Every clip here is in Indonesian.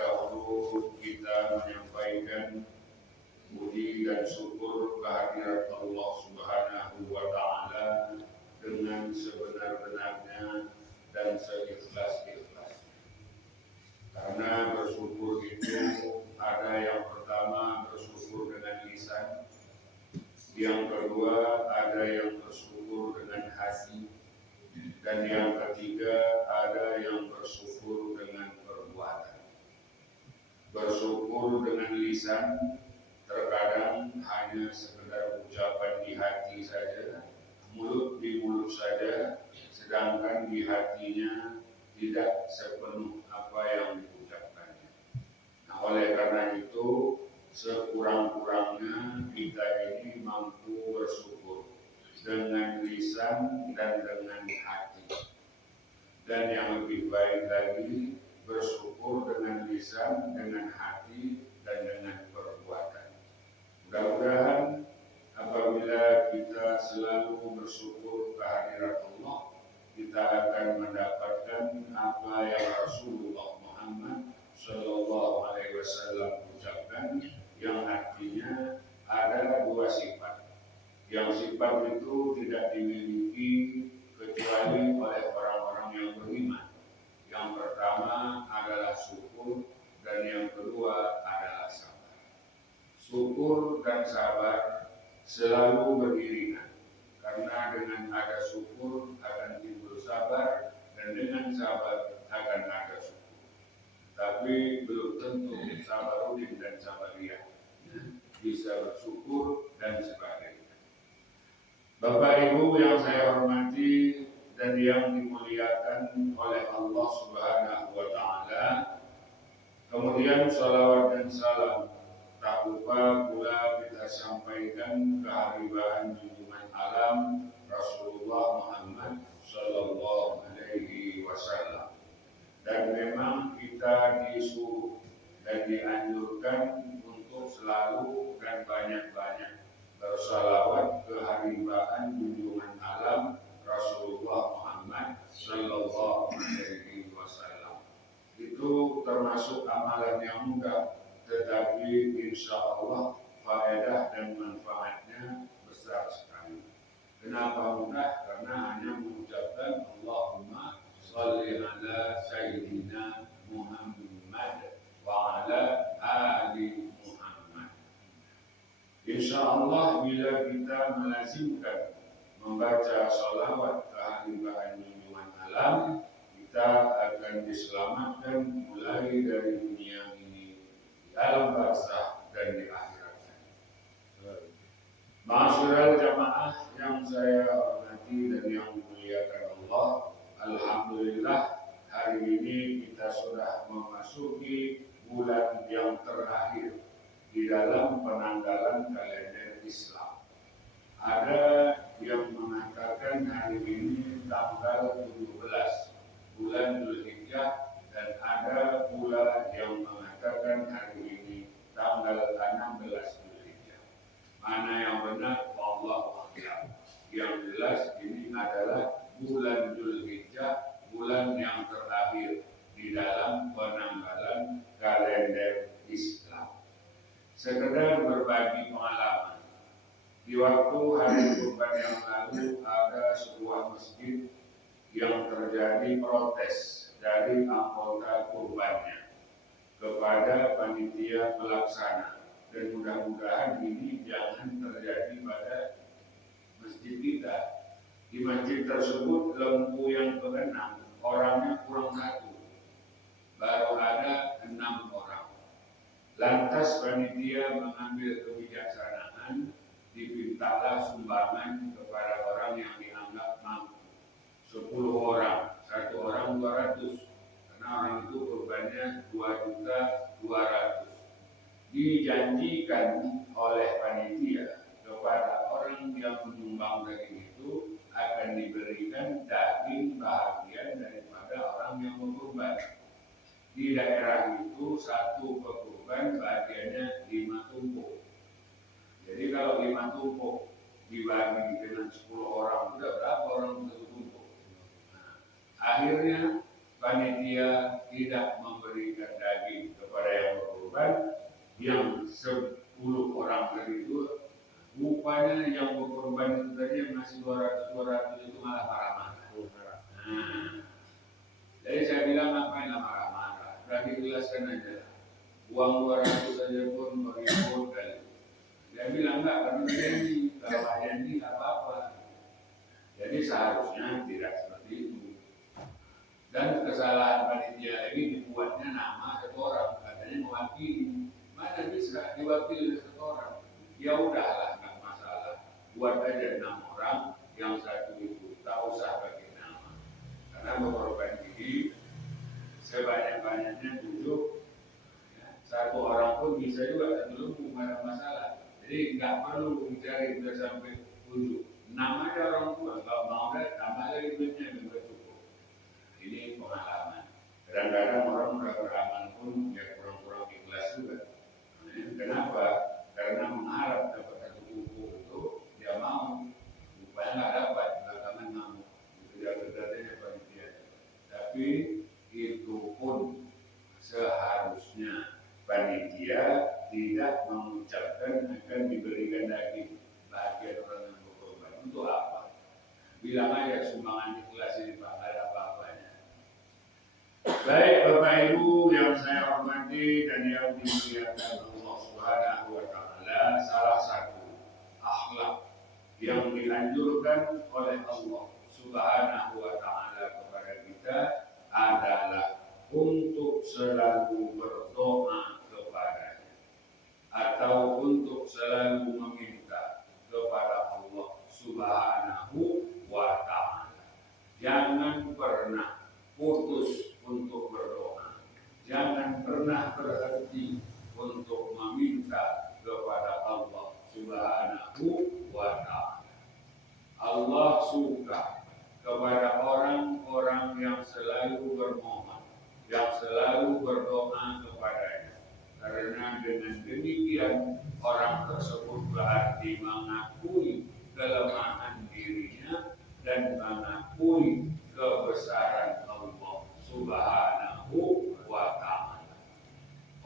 dahulu kita menyampaikan puji dan syukur kehadirat Allah Subhanahu wa Ta'ala dengan sebenar-benarnya dan seikhlas-ikhlas. Karena bersyukur itu ada yang pertama bersyukur dengan lisan, yang kedua ada yang bersyukur dengan hati, dan yang ketiga ada yang bersyukur dengan perbuatan. Bersyukur dengan lisan terkadang hanya sekedar ucapan di hati saja, mulut di mulut saja, sedangkan di hatinya tidak sepenuh apa yang diucapkannya. Nah, oleh karena itu sekurang-kurangnya kita ini mampu bersyukur dengan lisan dan dengan hati. Dan yang lebih baik lagi bersyukur dengan lisan, dengan hati, dan dengan perbuatan. Mudah-mudahan apabila kita selalu bersyukur kehadirat Allah, kita akan mendapatkan apa yang Rasulullah Muhammad Sallallahu Alaihi Wasallam ucapkan, yang artinya ada dua sifat. Yang sifat itu tidak dimiliki kecuali oleh orang-orang yang beriman. Yang pertama adalah syukur, dan yang kedua adalah sabar. Syukur dan sabar selalu beriringan, karena dengan ada syukur akan timbul sabar, dan dengan sabar akan ada syukur. Tapi belum tentu sabarudin dan sabariyah bisa bersyukur dan sebagainya. Bapak Ibu yang saya hormati dan yang dimuliakan oleh Allah Subhanahu wa Ta'ala, kemudian salawat dan salam tak lupa pula kita sampaikan kehariban junjungan alam Rasulullah Muhammad Sallallahu Alaihi Wasallam. Dan memang kita disuruh dan dianjurkan untuk selalu dan banyak-banyak bersalawat kehariban junjungan alam Rasulullah Muhammad Sallallahu Alaihi Wasallam. Itu termasuk amalan yang mudah, tetapi insya Allah faedah dan manfaatnya besar sekali. Kenapa mudah? Karena hanya mengucapkan Allahumma sholli ala Sayyidina Muhammad wa ala ali Muhammad. Insya Allah bila kita melazimkan membaca salawat kehadiran junjungan alam, kita akan diselamatkan mulai dari dunia ini, di alam barzakh dan di akhirat. Ma'asyiral jamaah yang saya hormati dan yang dimuliakan Allah, alhamdulillah hari ini kita sudah memasuki bulan yang terakhir di dalam penanggalan kalender Islam. Ada yang mengatakan hari ini tanggal 17 bulan Dzulhijjah, dan ada pula yang mengatakan hari ini tanggal 16 Dzulhijjah. Mana yang benar? Wallahu a'lam. Yang jelas ini adalah bulan Dzulhijjah, bulan yang terakhir di dalam penanggalan kalender Islam. Sekedar berbagi pengalaman. Di waktu hari Kurban yang lalu ada sebuah masjid yang terjadi protes dari anggota kurbannya kepada panitia pelaksana, dan mudah-mudahan ini jangan terjadi pada masjid kita. Di masjid tersebut lembu yang keenam orangnya kurang satu, baru ada 6 orang. Lantas panitia mengambil kebijaksanaan, dipintalah sumbangan kepada orang yang dianggap mampu. 10 orang, 1 orang 200, karena orang itu kurbannya 2.200.000. Dijanjikan oleh panitia kepada orang yang menyumbang daging itu akan diberikan daging bahagian daripada orang yang berkurban. Di daerah itu satu pekurban bagiannya 5 tumpuk. Jadi kalau 5 tumpuk dibagi dengan 10 orang, sudah berapa orang satu tumpuk? Nah, akhirnya panitia tidak memberi memberikan daging kepada yang berkorban, yang 10 orang tadi itu, rupanya yang berkorban itu tadi yang ngasih 200 itu malah marah-marah. Nah, jadi saya bilang ngapain marah-marah? Sudah dijelaskan aja. Uang 200 saja pun berikut kali. Dia bilang enggak, karena janji, kalau janji enggak apa-apa. Jadi seharusnya tidak seperti itu. Dan kesalahan panitia ini dibuatnya nama satu orang, katanya mewakili. Mana bisa diwakili satu orang? Ya udahlah, nggak masalah. Buat aja 6 orang, yang satu itu tak usah pakai nama. Karena berkorban diri sebanyak-banyaknya 7, ya, satu orang pun bisa juga satu lembu, nggak ada masalah. Jadi nggak perlu mencari udah sampai 7. Namanya orang tua, kalau mau deh tambah lagi duitnya juga cukup. Ini pengalaman. Kadang-kadang orang udah beramal pun ya kurang-kurang ikhlas juga. Kenapa? Karena mengharap dapat satu buku itu dia mau, supaya nggak dapat belakangan ngamuk. Itu dia kerjanya panitia. Tapi itu pun seharusnya panitia tidak mengucapkan akan diberikan daging bagian orang yang berkorban. Untuk apa? Bilang aja sumbangan ikhlas ini Pak, ada apa-apanya. Baik Bapak Ibu yang saya hormati dan yang dimuliakan Allah Subhanahu wa Ta'ala, salah satu akhlak yang dianjurkan oleh Allah Subhanahu wa Ta'ala kepada kita adalah untuk selalu berdoa kepadanya atau untuk selalu meminta kepada Allah Subhanahu wa Ta'ala. Jangan pernah putus untuk berdoa. Jangan pernah berhenti untuk meminta kepada Allah Subhanahu wa Ta'ala. Allah suka kepada orang-orang yang selalu bermohon, yang selalu berdoa kepadanya. Karena dengan demikian orang tersebut berarti mengakui kelemahan dirinya dan mengakui kebesaran Allah Subhanahu wa Ta'ala.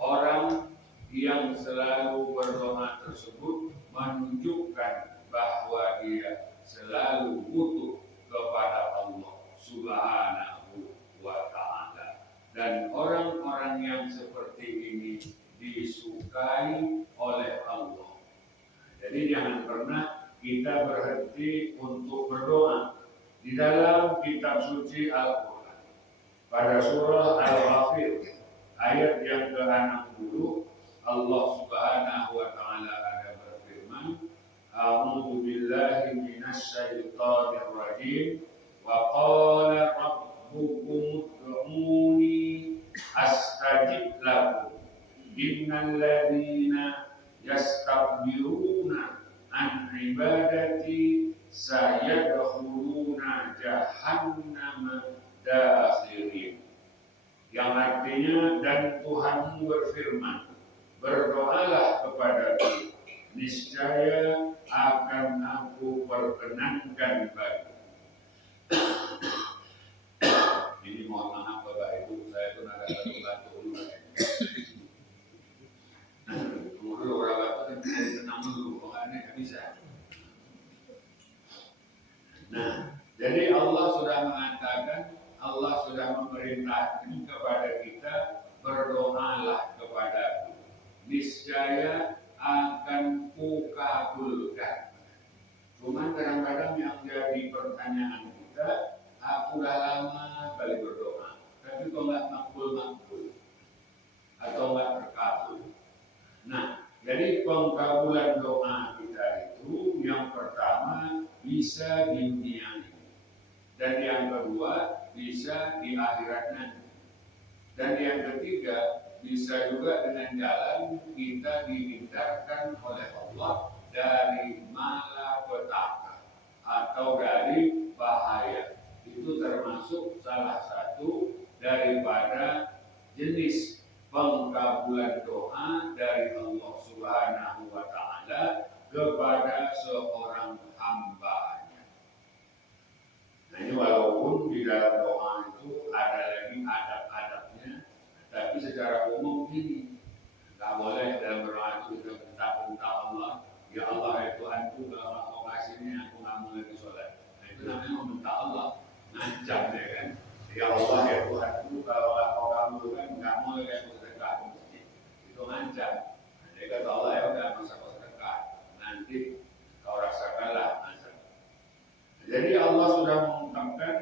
Orang yang selalu berdoa tersebut menunjukkan bahwa dia selalu butuh kepada Allah Subhanahu wa Ta'ala. Dan orang-orang yang seperti ini disukai oleh Allah. Jadi jangan pernah kita berhenti untuk berdoa. Di dalam kitab suci Al-Quran, pada surah Al-Ghafir, ayat yang ke-60, Allah Subhanahu wa Ta'ala ada berfirman, A'udzu billahi minasy syaithanir rajim, wa qala rabbukum ud'uni astajib lakum, innal ladzina yastakbiruna an ibadati sayadkhuluna jahannama dakhirin. Yang artinya, dan Tuhanmu berfirman, berdoalah kepadaku, niscaya akan aku perkenankan bagi. Ini mohon maaf Bapak Ibu, saya pun agak batuk-batuk dulu. Kemudian orang batuk tenang dulu, pokoknya nggak bisa. Nah, jadi Allah sudah mengatakan, Allah sudah memerintahkan kepada kita, berdoalah kepadaku, niscaya akan kukabulkan. Cuman kadang-kadang yang jadi pertanyaan kita, aku udah lama kali berdoa, tapi kok nggak makbul atau nggak terkabul. Nah, jadi pengkabulan doa kita itu yang pertama bisa di dunia ini, dan yang kedua bisa di akhirat nanti, dan yang ketiga bisa juga dengan jalan kita dihindarkan oleh Allah dari malapetaka atau dari bahaya. Itu termasuk salah satu daripada jenis pengkabulan doa dari Allah Subhanahu wa Ta'ala kepada seorang hambanya. Nah, ini walaupun di dalam doa itu ada lagi adab-adabnya, tapi secara umum ini. Tidak boleh dalam berdoa itu kita minta Allah, ya Allah ya Tuhanku, kalau engkau kasih ini aku nggak mau lagi sholat. Nah, itu namanya meminta Allah, ngancam ya kan. Ya Allah ya Tuhanku, kalau engkau kabulkan nggak mau lagi aku sedekah di masjid. Itu ngancam. Nah, jadi kata Allah ya udah masa kau sedekah, nanti kau rasakanlah ngancam. Jadi Allah sudah mengungkapkan,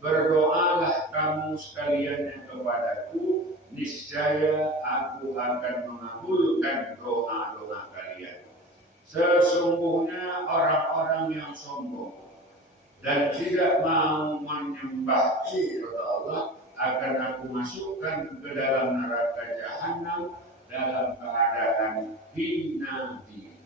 berdoalah kamu sekalian yang kepadaku, niscaya aku akan mengabulkan doa-doa kalian. Sesungguhnya orang-orang yang sombong dan tidak mau menyembahku, kata Allah, akan aku masukkan ke dalam neraka jahanam dalam keadaan hina diri.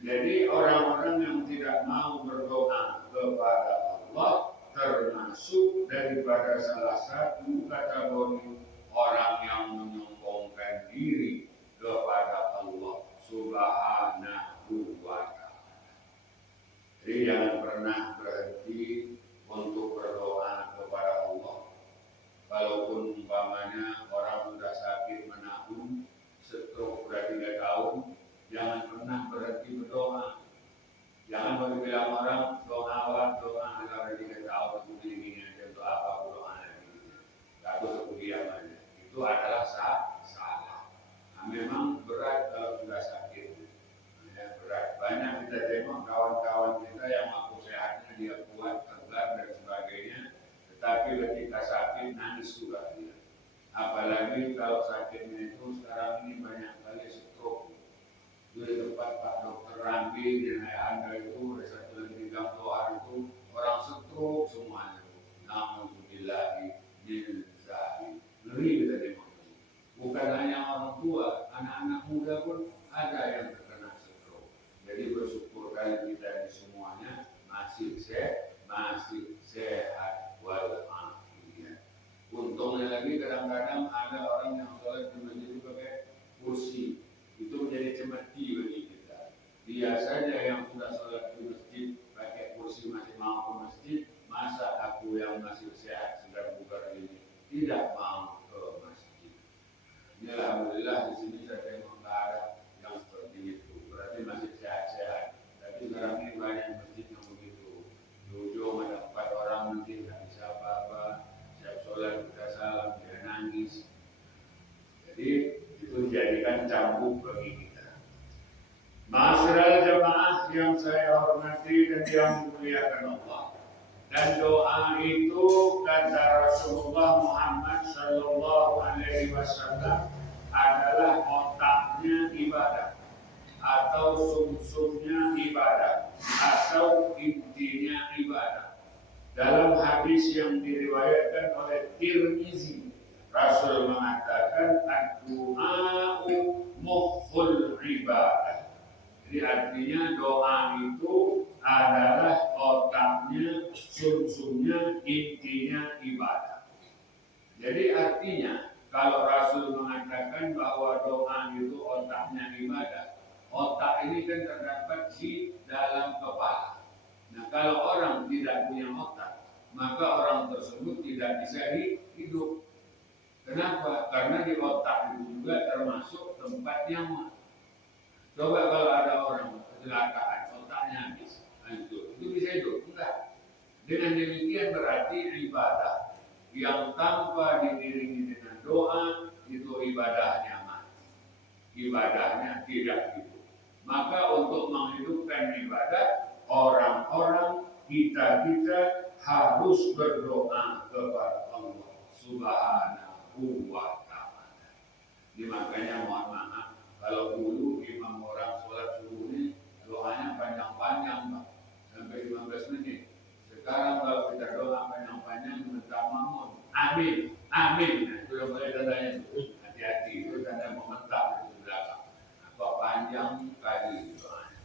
Jadi orang-orang yang tidak mau berdoa kepada Allah termasuk daripada salah satu kategori orang yang menyombongkan diri kepada Allah Subhanahu wa ta'ala. Jadi jangan pernah berhenti untuk berdoa kepada Allah. Walaupun umpamanya orang sudah sakit menahun, stroke sudah 3 tahun, jangan pernah berhenti berdoa. Jangan bagi bilang orang doa kalau 3 tahun itu begini aja, untuk apa berdoa lagi? Bagus kuliah aja. Itu adalah salah. Nah, memang berat kalau sudah sakit. Ya, berat. Banyak kita tengok kawan-kawan kita yang mampu sehatnya dia kuat, tegar dan sebagainya. Tetapi ketika sakit nangis juga dia. Apalagi kalau sakitnya itu sekarang ini banyak kali stroke. Itu di tempat Pak Dokter Rambi di Anda itu, ada satu lagi di Gang Doa itu, orang stroke semuanya. Alhamdulillah, dizahi. Ngeri kita tengok. Bukan hanya orang tua, anak-anak muda pun ada yang terkena stroke. Jadi bersyukur kali kita ini semuanya masih sehat walafiat. Untungnya lagi kadang-kadang ada orang yang sholat di masjid itu pakai kursi. Itu menjadi cemeti bagi kita. Dia saja yang sudah sholat di masjid pakai kursi masih mau ke masjid, masa aku yang masih sehat sedang bugar ini tidak mau ke masjid. Ini alhamdulillah di sini saya tengok nggak ada yang seperti itu. Berarti masih sehat-sehat. Tapi sekarang ini banyak masjid yang begitu. Di ujung ada 4 orang masjid nggak bisa apa-apa. Siap sholat kita salam dia nangis. Jadi itu dijadikan cambuk bagi kita. Ma'asyiral jamaah yang saya hormati dan yang dimuliakan Allah. Dan doa itu kata Rasulullah Muhammad sallallahu alaihi wasallam adalah otaknya ibadah atau sumsumnya ibadah atau intinya ibadah. Dalam hadis yang diriwayatkan oleh Tirmizi, Rasul mengatakan ad-du'a'u mukhul ibadah. Jadi artinya doa itu adalah otaknya, sumsumnya, intinya ibadah. Jadi artinya kalau Rasul mengatakan bahwa doa itu otaknya ibadah, otak ini kan terdapat di dalam kepala. Nah kalau orang tidak punya otak, maka orang tersebut tidak bisa hidup. Kenapa? Karena di otak itu juga termasuk tempat nyaman. Coba kalau ada orang kecelakaan, otaknya habis, hancur, itu bisa hidup? Enggak. Dengan demikian berarti ibadah yang tanpa diiringi dengan doa itu ibadahnya mati, ibadahnya tidak hidup. Maka untuk menghidupkan ibadah, orang-orang kita harus berdoa kepada Allah Subhanahu wa ta'ala. Jadi makanya mohon maaf, kalau dulu imam orang sholat subuh ini doanya panjang-panjang Pak, sampai 15 menit. Sekarang kalau kita doa panjang-panjang minta mamun, amin, amin. Nah, itu yang boleh tandanya, hati-hati, itu tanda mementak di belakang. Nah, kok panjang kali doanya.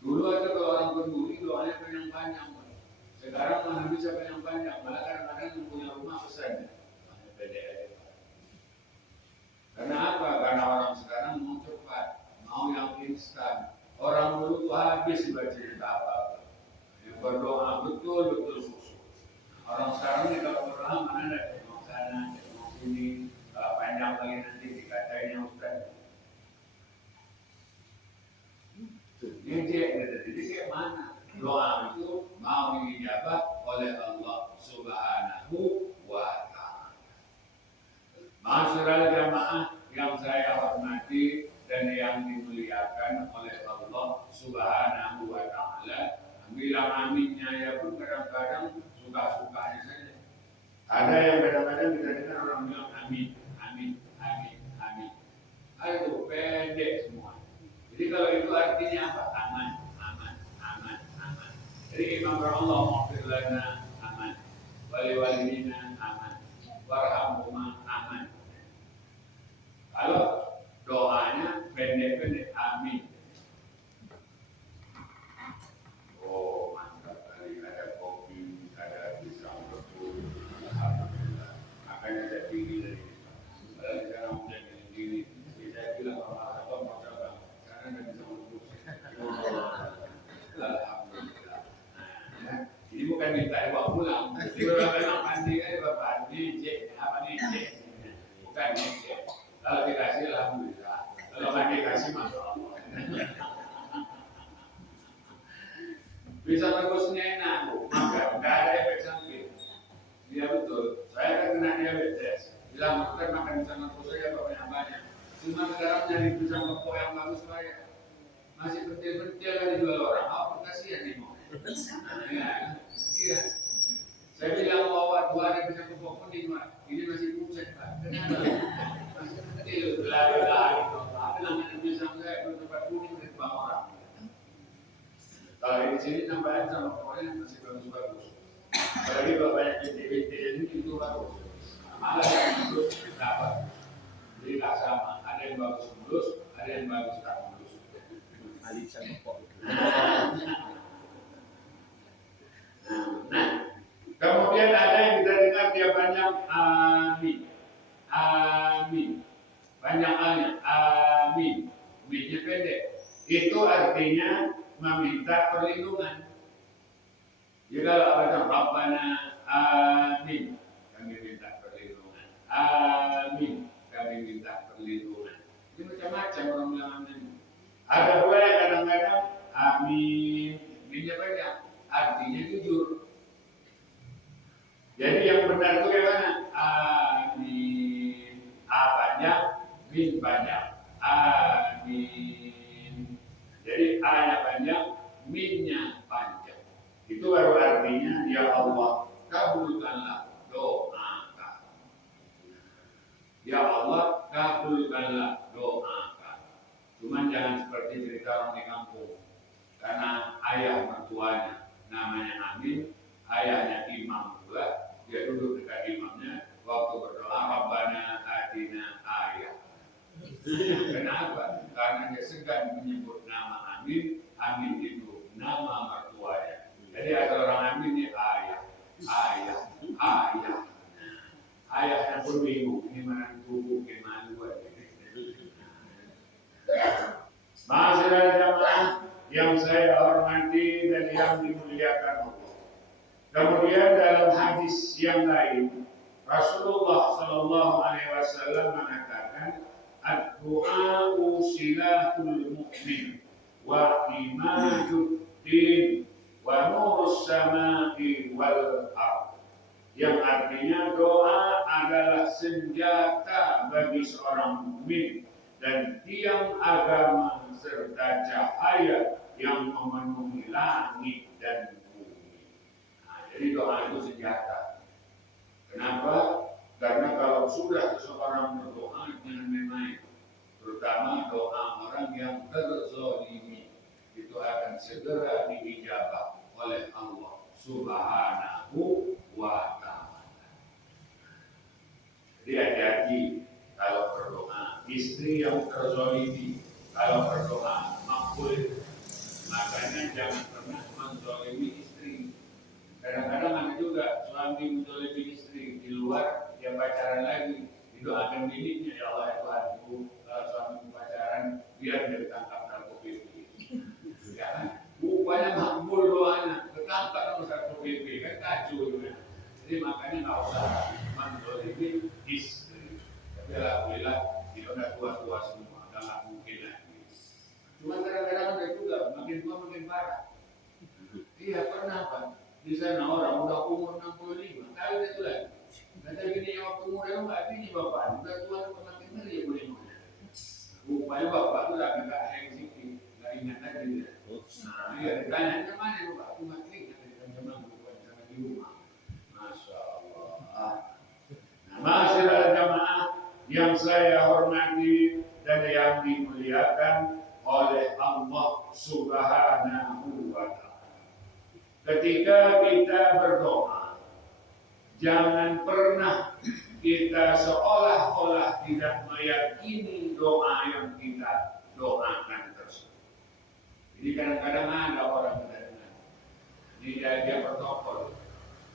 Dulu ada kalau orang berbudi doanya panjang-panjang Pak. Sekarang mana bisa panjang-panjang, malah kadang-kadang yang punya rumah pesan. Doanya pendek aja. Karena apa? Karena orang sekarang mau cepat, mau yang instan. Orang dulu tuh habis bacanya apa-apa. Yang berdoa betul-betul khusyuk. Orang sekarang ini kalau berdoa mana ada makanan, panjang lagi nanti dikatanya Ustaz. Jadi kayak mana? Doa itu mau dijawab oleh Allah Subhanahu wa Ta'ala. Masyarakat jamaah yang saya hormati dan yang dimuliakan oleh Allah Subhanahu wa Ta'ala, bilang aminnya ya pun kadang-kadang suka-sukanya saja. Ada yang kadang-kadang kita dengar orang bilang amin, amin, amin, amin. Aduh, pendek semua. Jadi kalau itu artinya apa? Aman, aman, aman, aman. Jadi imam Allah maghfir lana aman, wali walidina aman, warhamhuma aman. Kalau doanya pendek-pendek amin. Oh mantap kali, ada kopi, ada pisang betul, alhamdulillah. Makanya saya tinggi dari itu. Kalau sekarang udah gini-gini, saya bilang apa mau coba, karena nggak bisa urus. Alhamdulillah. Nah, ini bukan minta bawa pulang. Jadi kalau mandi, bapak cek apa nih cek, bukan cek. Kalau dikasih alhamdulillah. Kalau nggak dikasih masya Allah. Bisa bagusnya enak, maka nggak ada efek samping. Dia betul. Saya kan kena diabetes. Bilang dokter makan pisang lepuk saja banyak-banyak. Cuma sekarang nyari pisang lepuk yang bagus saya. Masih pentil-pentil kan dijual orang. Oh, kasihan nih mau. Iya. Saya bilang bawa 2 hari pisang lepuk pun ini masih pucat Pak. Kenapa? Masih pentil, belai-belai. Tapi langganan pisang saya belum dapat kuning dari bawah orang. Kalau di sini nambahan sama pokoknya masih bagus-bagus. Kalau di banyak bintik-bintik itu bagus. Malah yang mulus dapat. Jadi tak sama. Ada yang bagus mulus, ada yang bagus tak mulus. Alisan kok. Nah, kemudian ada yang kita dengar dia panjang amin, amin, panjang alnya amin, minnya pendek. Itu artinya meminta perlindungan. Jika apa Rabbana amin, kami minta perlindungan. Amin, kami minta perlindungan. Ini macam-macam orang bilang amin. Ada pula yang kadang-kadang amin, minnya banyak, artinya jujur. Jadi yang benar itu bagaimana? Amin, a banyak, min banyak, amin. Jadi A-nya panjang, min-nya panjang. Itu baru artinya, ya Allah, kabulkanlah doa kami. Ya Allah, kabulkanlah doa kami. Cuman jangan seperti cerita orang di kampung. Karena ayah mertuanya namanya Amin, ayahnya imam juga, dia duduk dekat imamnya, waktu berdoa, Rabbana atina ayah. Kenapa? Karena dia segan menyebut nama Amin. Amin itu nama mertuanya. Jadi ada orang Amin ini ayah, ayah, ayah. Ayahnya pun bingung. Ini mana tubuh, gimana buat ini. Masyarakat jamaah yang saya hormati dan yang dimuliakan Allah. Kemudian dalam hadis yang lain, Rasulullah Sallallahu Alaihi Wasallam mengatakan, Ad-du'a'u silahul mu'min wa imadud din wa nurus samai wal ard. Yang artinya doa adalah senjata bagi seorang mukmin dan tiang agama serta cahaya yang memenuhi langit dan bumi. Nah, jadi doa itu senjata. Kenapa? Karena kalau sudah seseorang berdoa jangan main-main, terutama doa orang yang terzalimi, itu akan segera diijabah oleh Allah Subhanahu wa Ta'ala. Jadi hati-hati kalau berdoa. Istri yang terzalimi kalau berdoa makbul, makanya jangan pernah menzalimi istri. Kadang-kadang ada juga suami menzalimi istri di luar. Dia pacaran lagi, didoakan bininya, ya Allah ya Tuhanku, kalau suami pacaran biar dia ditangkap narkoba. Ya kan? Rupanya makbul doanya, ketangkap sama narkoba kan kacau juga. Jadi makanya nggak usah menzalimi istri. Tapi alhamdulillah kita udah tua-tua semua, udah nggak mungkin lagi. Cuma kadang-kadang ada juga makin tua makin parah. Iya pernah Pak, di sana orang udah umur 65, tahu itu lagi. Kata bini waktu muda enggak bini bapak, udah tua tuh makin ngeri ya boleh. Rupanya bapak tuh lagi nggak hengsi, nggak ingat aja dia. Nah, iya ditanya kemana bapak, aku mati nggak zaman bukan sama di rumah. Masya Allah. Nah, masyarakat jamaah yang saya hormati dan yang dimuliakan oleh Allah Subhanahu wa Ta'ala. Ketika kita berdoa, jangan pernah kita seolah-olah tidak meyakini doa yang kita doakan tersebut. Jadi kadang-kadang ada orang kadang-kadang dia protokol.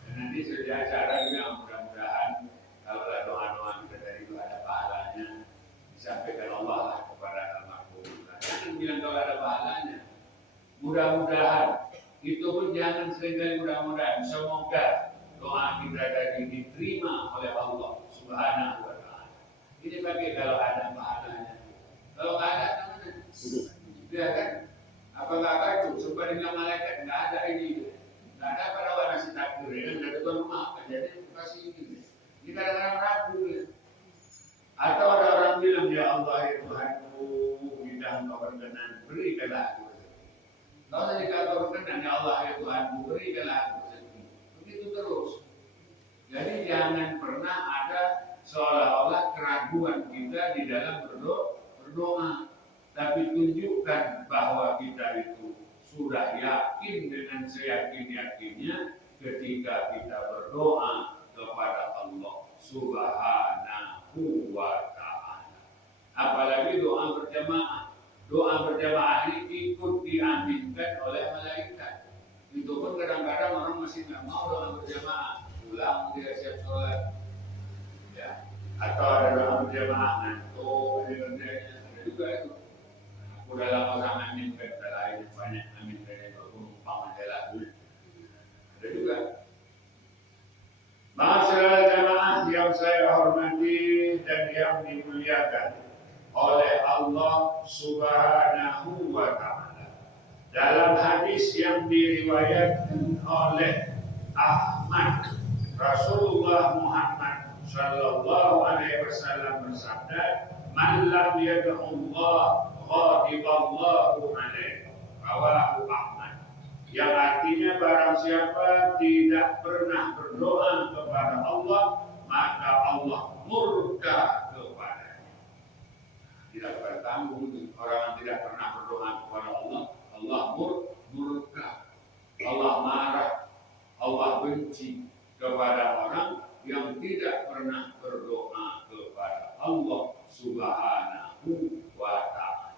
Dan nanti sejak acara juga mudah-mudahan kalau doa-doa kita dari itu ada pahalanya disampaikan Allah lah kepada almarhum. Jangan bilang kalau ada pahalanya. Mudah-mudahan itu pun jangan seringkali mudah-mudahan. Semoga doa kita tadi diterima oleh Allah Subhanahu wa Ta'ala. Ini bagi kalau ada pahalanya. Kalau nggak ada, ya kan? Apakah kartu? Sebab dengan malaikat nggak ada ini. Nggak ada pada warna si takdir. Kan nggak ada tuan rumah apa? Jadi kasih ini. Ini kadang-kadang ragu. Ya. Atau ada orang bilang ya Allah ya Tuhanku, bila Engkau berkenan berikanlah aku rezeki. Kalau tadi kata berkenan ya Allah ya Tuhanku berikanlah aku rezeki. Begitu terus. Jadi jangan pernah ada seolah-olah keraguan kita di dalam berdoa. Tapi tunjukkan bahwa kita itu sudah yakin dengan seyakin-yakinnya ketika kita berdoa kepada Allah Subhanahu wa Ta'ala. Apalagi doa berjamaah. Doa berjamaah ini ikut diaminkan oleh malaikat. Itu pun kadang-kadang orang masih nggak mau doa berjamaah. Pulang dia siap sholat. Ya. Atau ada doa berjamaah ngantuk, ada juga itu. Udah lama sama amin kan lain banyak amin dari penumpang aja lah. Ada juga. Masyarakat jamaah yang saya hormati dan yang dimuliakan oleh Allah Subhanahu wa Ta'ala. Dalam hadis yang diriwayatkan oleh Ahmad, Rasulullah Muhammad sallallahu alaihi wasallam bersabda, "Man lam yad'ullah ghadiballahu alaihi." Rawahu Ahmad. Yang artinya barang siapa tidak pernah berdoa kepada Allah, maka Allah murka kepadanya. Tidak bertanggung orang yang tidak pernah berdoa kepada Allah, Allah murka. Allah marah, Allah benci kepada orang yang tidak pernah berdoa kepada Allah Subhanahu wa Ta'ala.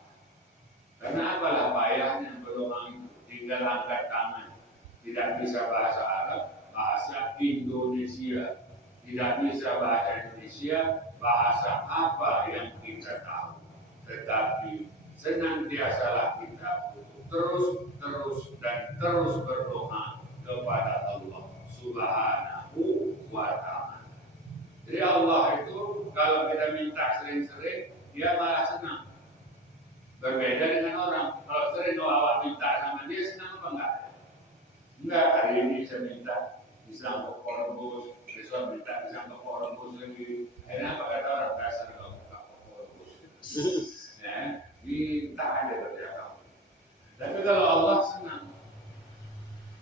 Karena apalah payahnya berdoa itu, tinggal angkat tangan. Tidak bisa bahasa Arab, bahasa Indonesia. Tidak bisa bahasa Indonesia, bahasa apa yang kita tahu. Tetapi senantiasalah kita terus berdoa kepada Allah Subhanahu wa Ta'ala. Jadi Allah itu kalau kita minta sering-sering, dia malah senang. Berbeda dengan orang, kalau sering awak minta sama dia senang apa enggak? Enggak, hari ini saya minta disangkut korbus, besok minta disangkut korbus lagi. Akhirnya apa kata orang dasar kalau minta korbus? Ya, minta aja berjaya. Tapi kalau Allah senang,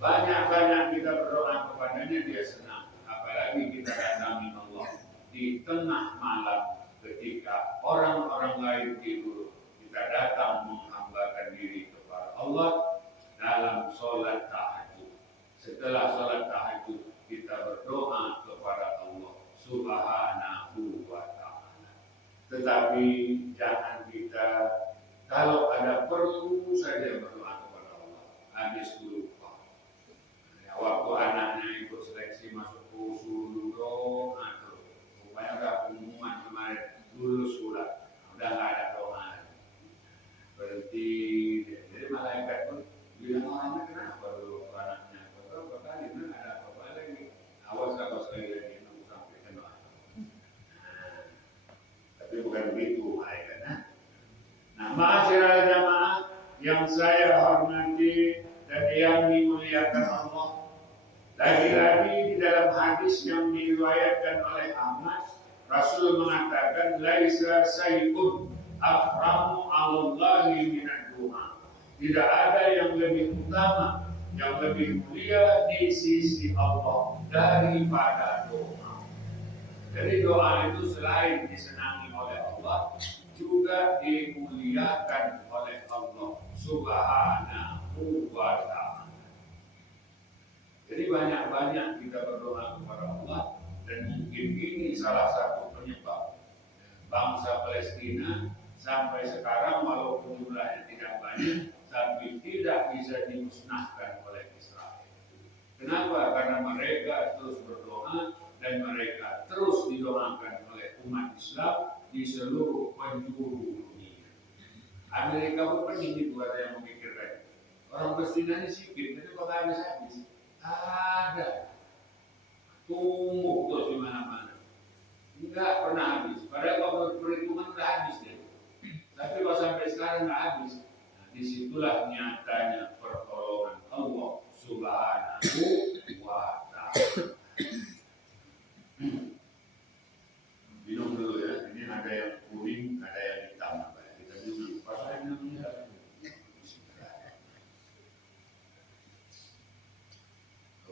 banyak-banyak kita berdoa kepadanya dia senang. Apalagi kita datangin Allah di tengah malam ketika orang-orang lain tidur. Kita datang menghambakan diri kepada Allah dalam sholat tahajud. Setelah sholat tahajud kita berdoa kepada Allah Subhanahu wa Ta'ala. Tetapi jangan kita kalau ada perlu saja berdoa kepada Allah. Habis lupa. Ya, waktu anaknya ikut seleksi masuk usul doa terus. Rupanya udah pengumuman kemarin lulus pula. Udah nggak ada doa. Berarti jadi malaikat pun bilang orangnya kenapa dulu anaknya beberapa kali ada apa lagi awas lagi sampai kena. Tapi yang saya hormati dan yang dimuliakan Allah, lagi-lagi di dalam hadis yang diriwayatkan oleh Ahmad, Rasul mengatakan, laisa sayyun akramu 'alallahi minad du'a. Tidak ada yang lebih utama, yang lebih mulia di sisi Allah daripada doa. Jadi doa itu selain disenangi oleh Allah, juga dimuliakan oleh Allah Subhanahu wa ta'ala. Jadi banyak-banyak kita berdoa kepada Allah, dan mungkin ini salah satu penyebab bangsa Palestina sampai sekarang walaupun jumlahnya tidak banyak, tapi tidak bisa dimusnahkan oleh Israel. Kenapa? Karena mereka terus berdoa dan mereka terus didoakan oleh umat Islam di seluruh penjuru dunia. Amerika pun pening itu, ada yang memikirkan. Orang Palestina ini sikit, itu kok habis-habis. Ada. Tumbuh terus di mana-mana. Enggak pernah habis. Padahal kalau perhitungan udah habis deh. Tapi kalau sampai sekarang nggak habis. Nah, disitulah nyatanya pertolongan Allah Subhanahu wa ta'ala. Minum dulu ya. Ini ada yang kuning, ada yang hitam. Kita dulu. Pasal minumnya.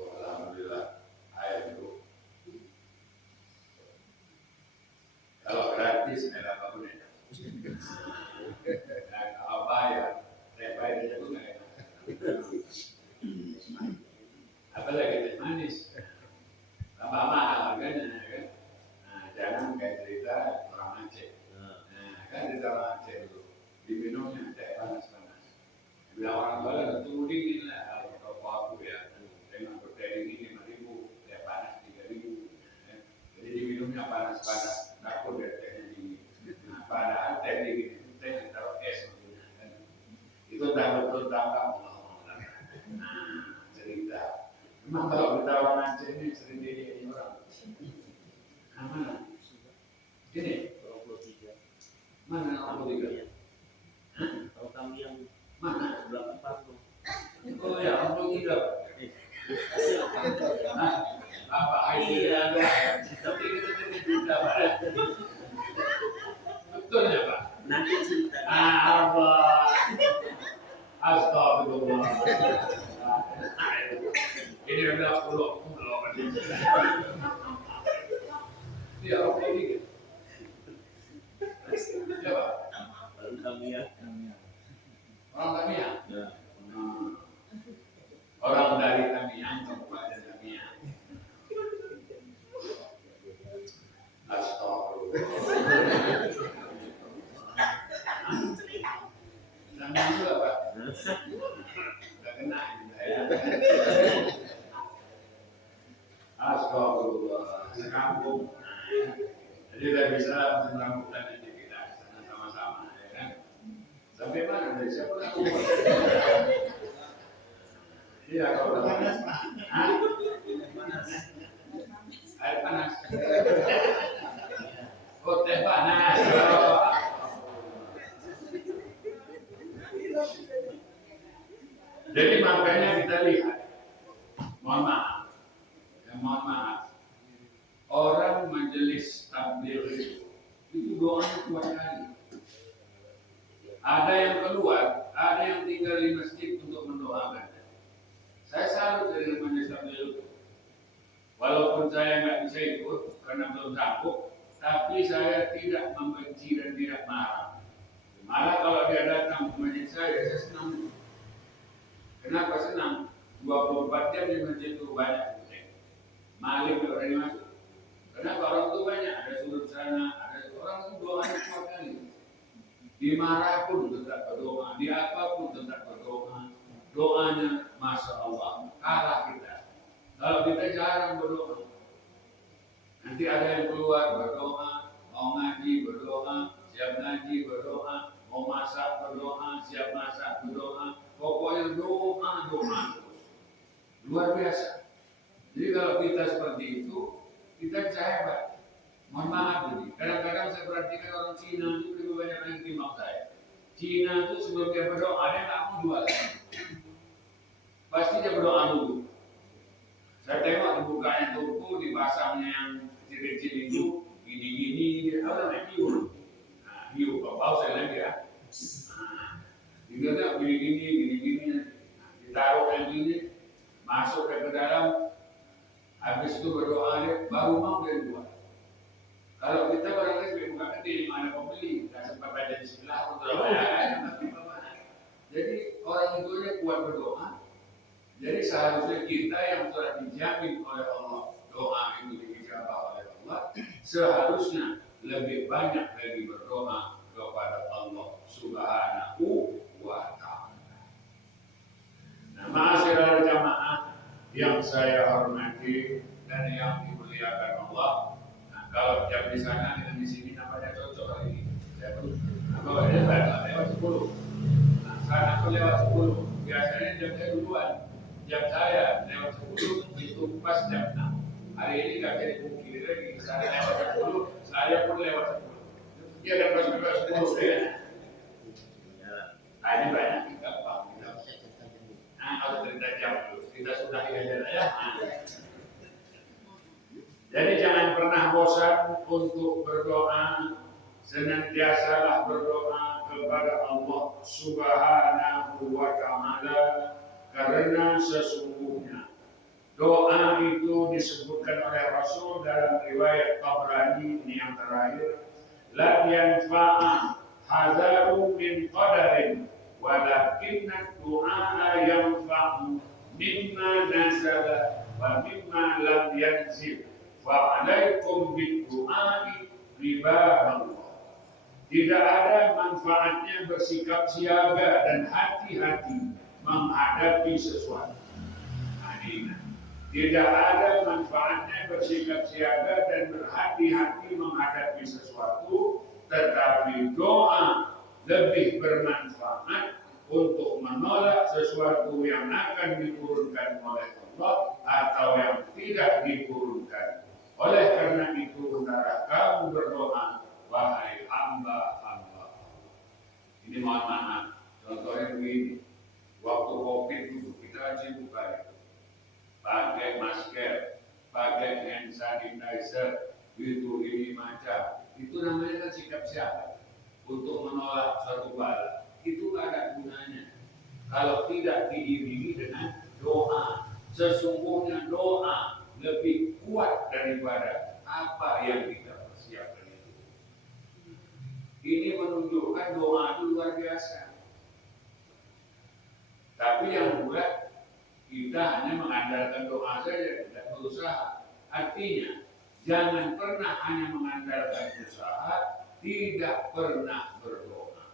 Alhamdulillah. Air itu. Kalau gratis, ada apapun ya. Nah, kalau bayar, saya bayar aja pun nggak enak. Apalagi teh manis, tambah mahal harganya kan. Nah, jangan kayak cerita orang Aceh. Nah, kan cerita orang Aceh dulu, diminumnya teh panas-panas. Bilang orang Bali tentu dingin lah, kalau aku ya, dengan teh dingin 5.000, teh panas 3.000. Jadi diminumnya panas-panas, takut ya tehnya dingin. Nah, padahal teh dingin itu teh yang taruh es. Itu tak betul tangkap. Nah, cerita. Memang kalau kita orang Aceh ini sering jadi orang. Nah, mana? Ini? Mana 23? Kalau kami yang Mana? 84 tuh. Oh ya, 23. Nah, apa akhirnya ada? Tapi kita cerita, Pak. Betul ya, Pak? Nanti cerita. Apa? Astagfirullah. Ini adalah pulau. Ya, oke ini. Ya, Pak. Kalau kami yang Orang Tamiang. ya. Orang dari Tamiang, Kabupaten Tamiang. Astagfirullah. Tamiang itu apa? Udah kena ini saya. Astagfirullah. Sekampung. Jadi udah bisa menemukan aja kita sana sama-sama, ya kan? Sampai mana dari siapa tahu? Iya kalau udah panas, air panas. Oh teh panas. Jadi makanya kita lihat, mohon maaf, orang majelis tabligh itu doanya kuat sekali. Ada yang keluar, ada yang tinggal di masjid untuk mendoakan. Saya salut dari majelis tabligh itu. Walaupun saya nggak bisa ikut karena belum sanggup, tapi saya tidak membenci dan tidak marah. Malah kalau dia datang ke masjid saya senang. Kenapa senang? 24 jam di masjid itu banyak kucing. Maling tidak berani masuk. Kenapa? Orang itu banyak, ada sudut sana, ada orang itu doanya kuat kali. Dimarah pun tetap berdoa, di apapun tetap berdoa. Doanya Masya Allah, kalah kita. Kalau kita jarang berdoa, nanti ada yang keluar berdoa, mau ngaji berdoa, siap ngaji berdoa, mau masak berdoa, siap masak berdoa. Pokoknya doa terus. Luar biasa. Jadi kalau kita seperti itu, kita bisa hebat. Mohon maaf ini. Kadang-kadang saya perhatikan orang Cina itu lebih banyak yang timbang saya. Cina itu sebelum dia berdoa dia nggak mau jual, pasti dia berdoa dulu. Saya tengok dibukanya toko, dipasangnya yang kecil-kecil itu, gini-gini, dia tahu namanya hiu. Nah, hiu, bau saya lagi ya. Nah, dia tak gini-gini, gini-gini, ditaruh yang gini, masuk ke dalam, habis itu berdoa dia, baru mau dia jual. Kalau kita barangkali buka kedai, mana pembeli, nggak sempat baca bismillah, untuk jadi orang itu dia kuat berdoa. Jadi seharusnya kita yang telah dijamin oleh Allah, doa itu dijawab oleh Allah, seharusnya lebih banyak lagi berdoa kepada Allah Subhanahu wa Ta'ala. Nah, ma'asyiral jamaah yang saya hormati dan yang dimuliakan Allah. Nah, kalau jam di sana dengan di sini namanya cocok hari ini. Saya pun, kalau dia lewat 10. Nah, sana aku lewat 10. Biasanya jam saya duluan. Jam saya lewat 10 itu pas jam 6. Hari ini nggak jadi mungkin lagi. Saya lewat 10, saya pun lewat 10. Dia ada pas 10 ya. Nah, ini banyak gampang. Nah, kalau cerita jam dulu, kita sudah aja ya. Jadi jangan pernah bosan untuk berdoa. Senantiasalah berdoa kepada Allah Subhanahu wa Ta'ala, karena sesungguhnya doa itu disebutkan oleh Rasul dalam riwayat Tabrani ini yang terakhir, la yanfa'a hadaru min qadarin walakinna du'a yanfa'u mimma nazala wa mimma lam yanzil fa'alaikum bid-du'ai ribahallah. Tidak ada manfaatnya bersikap siaga dan hati-hati menghadapi sesuatu. Tidak ada manfaatnya bersikap siaga dan berhati-hati menghadapi sesuatu, tetapi doa lebih bermanfaat untuk menolak sesuatu yang akan diturunkan oleh Allah atau yang tidak diturunkan. Oleh karena itu, hendaklah kamu berdoa, wahai hamba-hamba. Ini mohon maaf, contohnya begini, waktu COVID itu kita sibuk kali, pakai masker, pakai hand sanitizer, ini macam, itu namanya kan sikap siaga untuk menolak suatu bala. Itu gak ada gunanya kalau tidak diiringi dengan doa. Sesungguhnya doa lebih kuat daripada apa yang kita persiapkan itu. Ini menunjukkan doa itu luar biasa. Tapi yang buat kita hanya mengandalkan doa saja, tidak berusaha. Artinya, jangan pernah hanya mengandalkan usaha, tidak pernah berdoa.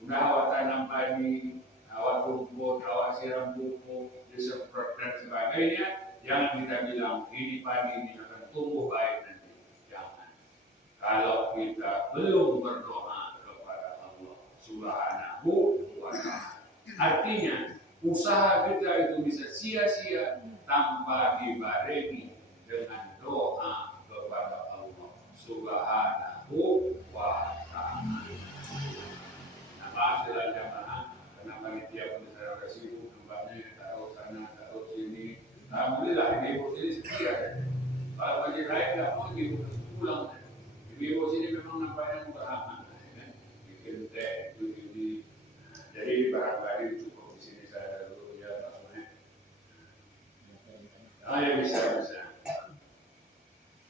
Udah awak tanam padi, awak rumput, awak siram pupuk, disemprot dan sebagainya, jangan kita bilang ini padi ini akan tumbuh baik nanti. Jangan. Kalau kita belum berdoa kepada Allah Subhanahu wa Ta'ala, artinya usaha kita itu bisa sia-sia tanpa dibarengi dengan doa kepada Allah Subhanahu wa Ta'ala. Nah, maaflah jamaah, karena panitia pun saya sibuk, tempatnya taruh sana, taruh sini. Alhamdulillah, ibu sini setia. Kalau masjid lain nggak mau ibu pulang. Ibu sini memang nampaknya beramal, bikin teh, ini. Jadi barangkali cukup di sini saya dulu ya, Pak Sunai. Ah ya bisa.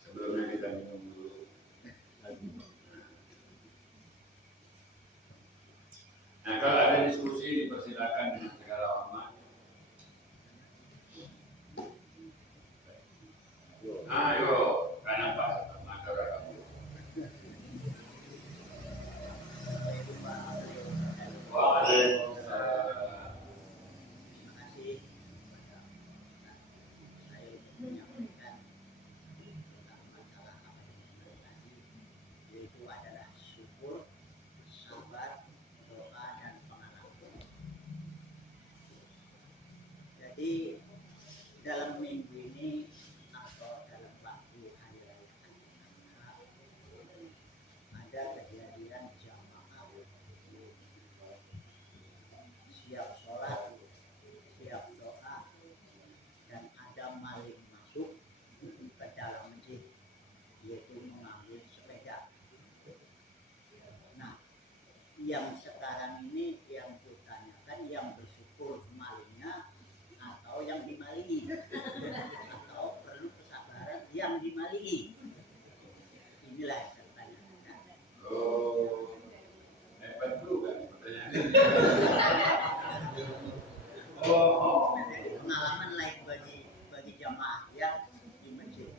Sebelumnya kita minum dulu. Nah, kalau ada diskusi dipersilakan dengan segala hormat. Ayo, karena Pak masyarakat. Waalaikumsalam. Itu adalah syukur, sabar, doa, dan pengakuan. yang sekarang ini yang kutanyakan yang bersyukur malingnya atau yang dimalingi atau perlu kesabaran yang dimalingi. Inilah yang saya tanyakan. Oh, hebat juga pertanyaannya. Oh, Pengalaman lain bagi jamaah yang di masjid.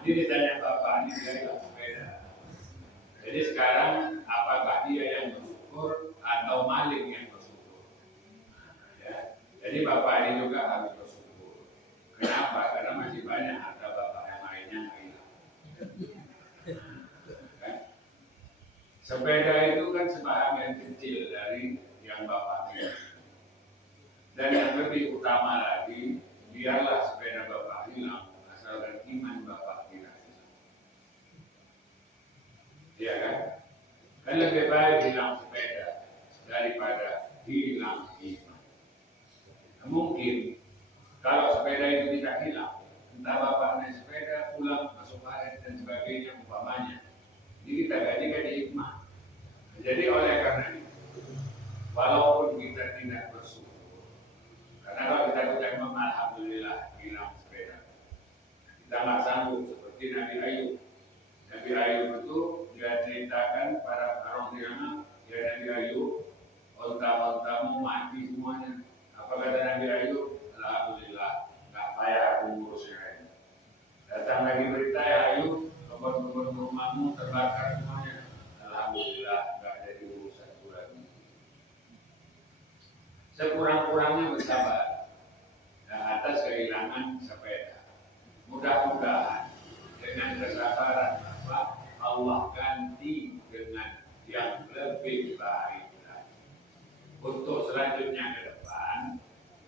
ini ditanya Bapak ini dari sepeda. Jadi sekarang apakah dia yang bersyukur atau maling yang bersyukur? Ya. Jadi Bapak ini juga harus bersyukur. Kenapa? Karena masih banyak harta Bapak yang lainnya yang hilang. Kan? Sepeda itu kan sebahagian kecil dari yang Bapak miliki. Dan yang lebih utama lagi, biarlah sepeda Bapak hilang, asalkan iman Bapak tidak hilang. Iya kan? Kan lebih baik hilang sepeda daripada hilang iman. Mungkin kalau sepeda itu tidak hilang, entah Bapak naik sepeda pulang masuk paret dan sebagainya umpamanya, ini kita gajikan hikmah. Jadi oleh karena itu, walaupun kita tidak bersyukur, karena kalau kita ucapkan alhamdulillah hilang sepeda, kita nggak sanggup seperti Nabi Ayub. Nabi Ayub itu dia ceritakan para orang ya Nabi Ayub, onta-ontamu mati semuanya. Apa kata Nabi Ayub? Alhamdulillah, nggak payah aku ngurus yang lain. Datang lagi berita ya Ayub, kebun-kebun rumahmu terbakar semuanya. Alhamdulillah, nggak ada urusanku lagi. Sekurang-kurangnya bersabar atas kehilangan sepeda. Mudah-mudahan dengan kesabaran Allah ganti dengan yang lebih baik lagi. Untuk selanjutnya ke depan,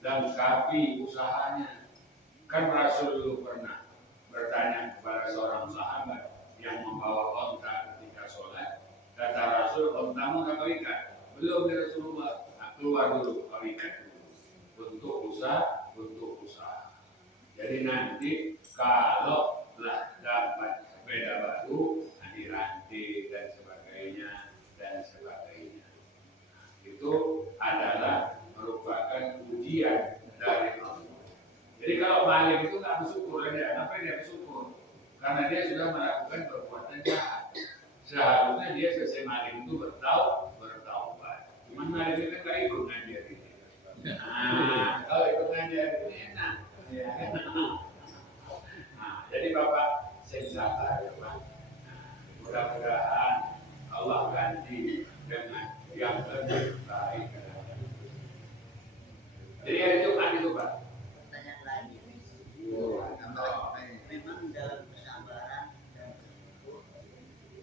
lengkapi usahanya. Kan Rasul dulu pernah bertanya kepada seorang sahabat yang membawa onta ketika sholat. Kata Rasul, ontamu udah kau ikat? Belum ya Rasulullah. Nah, keluar dulu, kau ikat dulu. Untuk usaha. Jadi nanti kalau lah dapat sepeda baru, dirantai dan sebagainya. Nah, itu adalah merupakan ujian dari Allah. Jadi kalau maling itu nggak bersyukur dia, kenapa dia bersyukur? Karena dia sudah melakukan perbuatan jahat. Seharusnya dia selesai maling itu bertaubat. Cuman maling itu nggak ikut ngajar ini. Nah, kalau ikut ngajar ini enak. Ya. Nah, jadi Bapak sabar ya Pak. Mudah-mudahan Allah ganti dengan yang lebih baik. Jadi hari Jumat itu Pak. Pertanyaan lagi. Memang dalam kesabaran dan bersyukur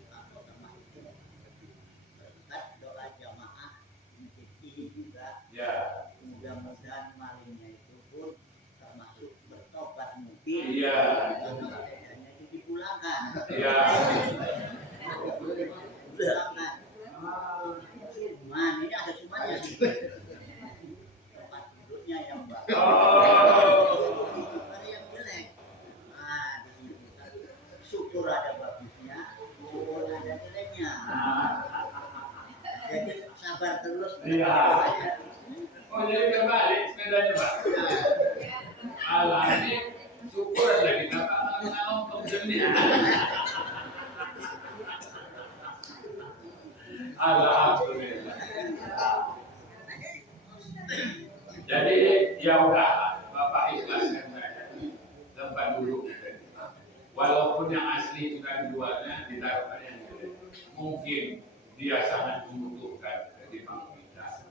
atau termasuk berkat doa jamaah ini juga. Ya. Mudah-mudahan malingnya itu pun termasuk bertobat mungkin. Iya. Karena sepedanya itu dipulangkan. Iya. Pulangkan. Cuman ini ada cumannya sih. Tempat duduknya yang bagus. Ada yang jelek. Nah, syukur ada bagusnya, syukur ada jeleknya. Jadi sabar terus. Iya. Oh jadi kembali sepedanya Pak. Allah ini syukur aja kita Pak untuk dunia. Alhamdulillah. Jadi ya udah Bapak ikhlaskan saja tempat duduk. Walaupun yang asli sudah dijualnya ditaruhkan yang jelek. Mungkin dia sangat membutuhkan ketimbang kita.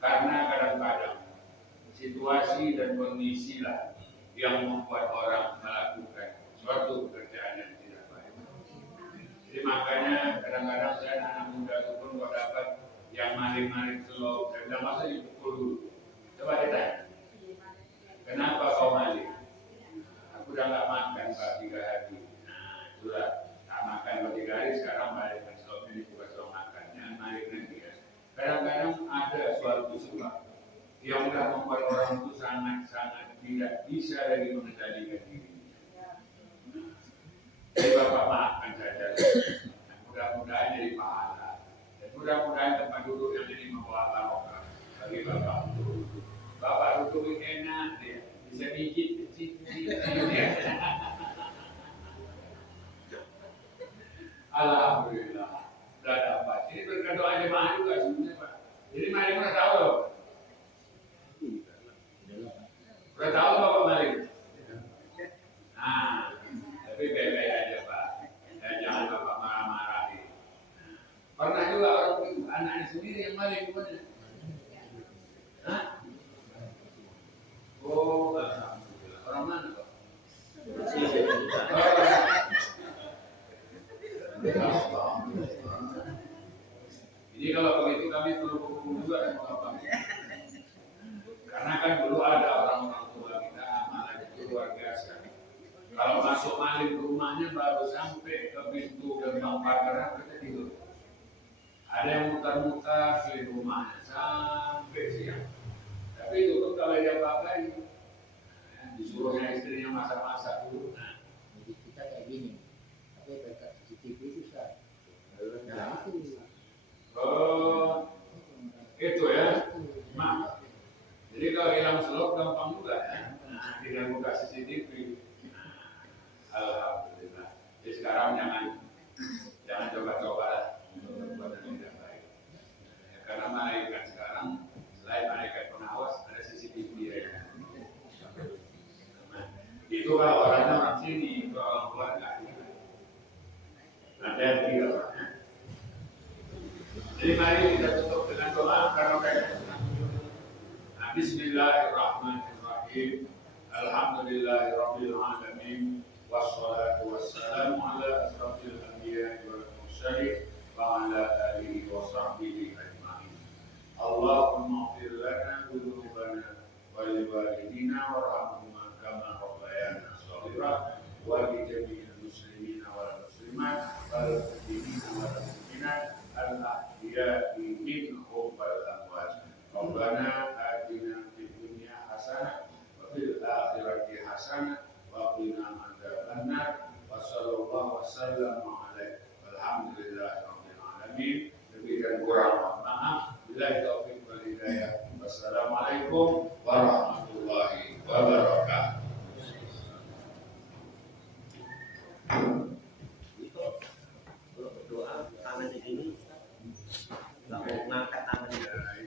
Karena kadang-kadang situasi dan kondisi lah yang membuat orang melakukan suatu pekerjaan yang tidak baik. Jadi makanya kadang-kadang saya anak muda itu pun kalau dapat yang maling-maling selop, saya bilang masa dipukul dulu. Coba ditanya, kenapa kau maling? Aku udah nggak makan Pak 3 hari. Nah, sudah tak makan Pak 3 hari, sekarang balik ke selopnya dibuka selop makannya, maling lagi ya. Kadang-kadang ada suatu sebab yang sudah membuat orang itu sangat-sangat tidak bisa lagi mengendalikan dirinya. Jadi Bapak maafkan saja. Mudah-mudahan jadi pahala. Dan Mudah-mudahan tempat duduk yang ini membawa barokah bagi Bapak duduk. Bapak duduk ini enak dia, bisa mijit. Alhamdulillah. Sudah dapat. Ini berkat doa jemaah juga sebenarnya Pak. Jadi mari pernah tahu loh. Pernah tahu Bapak Malik? Nah, tapi baik-baik aja Pak. Dan jangan Bapak marah-marah. Pernah juga orang itu anaknya sendiri yang Malik gimana? Hah? Oh, alhamdulillah. Orang mana Pak? Jadi kalau begitu kami perlu hukum juga sama Bapak. Karena kan dulu ada orang-orang tua kita amalan itu luar biasa. Kalau masuk maling ke rumahnya baru sampai ke pintu gerbang pagar kita tidur. Ada yang mutar-mutar di rumahnya sampai siang. Tapi itu pun kalau dia pakai, disuruhnya istrinya masak-masak dulu. Nah, Jadi kita kayak gini, tapi dekat CCTV susah. Ya. Itu. Oh, itu ya. Mak. Jadi kalau hilang selop gampang juga ya. Nah, tinggal buka CCTV. Alhamdulillah. Jadi sekarang jangan coba-coba lah untuk berbuat yang tidak baik. Ya, karena malaikat sekarang selain malaikat pengawas ada CCTV ya. Nah, itu kalau orangnya orang sini, itu orang luar nggak. Ada yang tiga orang. Jadi mari kita tutup dengan doa karena kayak Bismillahirrahmanirrahim. Alhamdulillahirabbil alamin. Wassalatu wassalamu ala asrofil anbiya'i wal mursalin wa ala alihi wa sahbihi ajma'in. Allahumma ighfir lana dzunubana wa li walidina warhamhuma kama rabbayana shaghira wa li jami'il muslimina wal muslimat wal mu'minina wal mu'minat al-ahya'i minhum wal amwat. Rabbana atina fid dunya hasanah wa fil akhirati hasanah wa qina adzabannar wa sallallahu wasallam alaihi walhamdulillahi rabbil alamin. Lebih dan kurang maaf. Billahi taufiq wal hidayah. Wassalamualaikum warahmatullahi wabarakatuh. Kalau berdoa tangannya gini, nggak mau ngangkat.